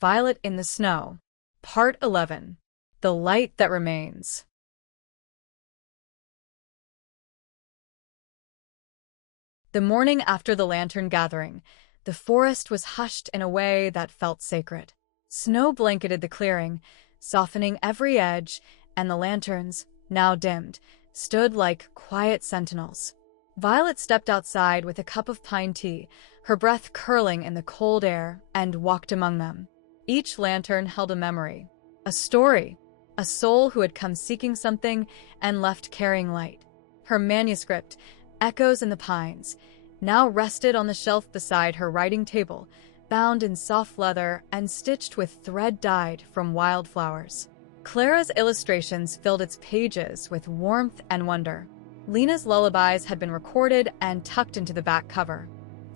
Violet in the Snow, Part 11. The Light That Remains. The morning after the lantern gathering, the forest was hushed in a way that felt sacred. Snow blanketed the clearing, softening every edge, and the lanterns, now dimmed, stood like quiet sentinels. Violet stepped outside with a cup of pine tea, her breath curling in the cold air, and walked among them. Each lantern held a memory, a story, a soul who had come seeking something and left carrying light. Her manuscript, Echoes in the Pines, now rested on the shelf beside her writing table, bound in soft leather and stitched with thread dyed from wildflowers. Clara's illustrations filled its pages with warmth and wonder. Lena's lullabies had been recorded and tucked into the back cover.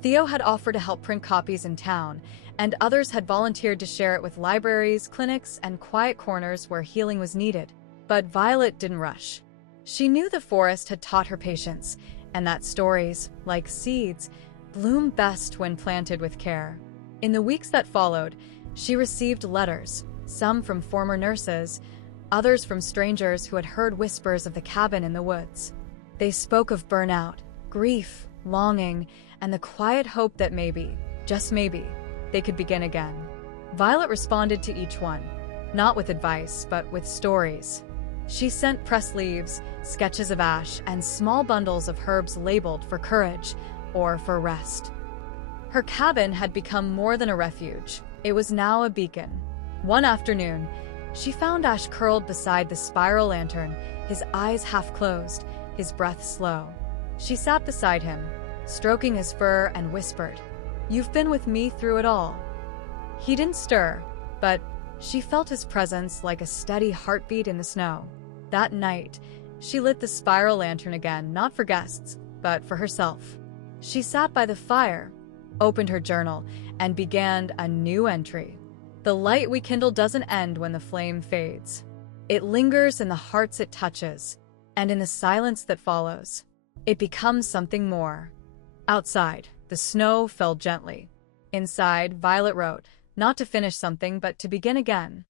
Theo had offered to help print copies in town, and others had volunteered to share it with libraries, clinics, and quiet corners where healing was needed. But Violet didn't rush. She knew the forest had taught her patience, and that stories, like seeds, bloom best when planted with care. In the weeks that followed, she received letters, some from former nurses, others from strangers who had heard whispers of the cabin in the woods. They spoke of burnout, grief, longing, and the quiet hope that maybe, just maybe, they could begin again. Violet responded to each one, not with advice, but with stories. She sent pressed leaves, sketches of ash, and small bundles of herbs labeled for courage or for rest. Her cabin had become more than a refuge. It was now a beacon. One afternoon, she found Ash curled beside the spiral lantern, his eyes half closed, his breath slow. She sat beside him, stroking his fur, and whispered, "You've been with me through it all." He didn't stir, but she felt his presence like a steady heartbeat in the snow. That night, she lit the spiral lantern again, not for guests, but for herself. She sat by the fire, opened her journal, and began a new entry. The light we kindle doesn't end when the flame fades. It lingers in the hearts it touches, and in the silence that follows, it becomes something more. Outside, the snow fell gently. Inside, Violet wrote, not to finish something but to begin again.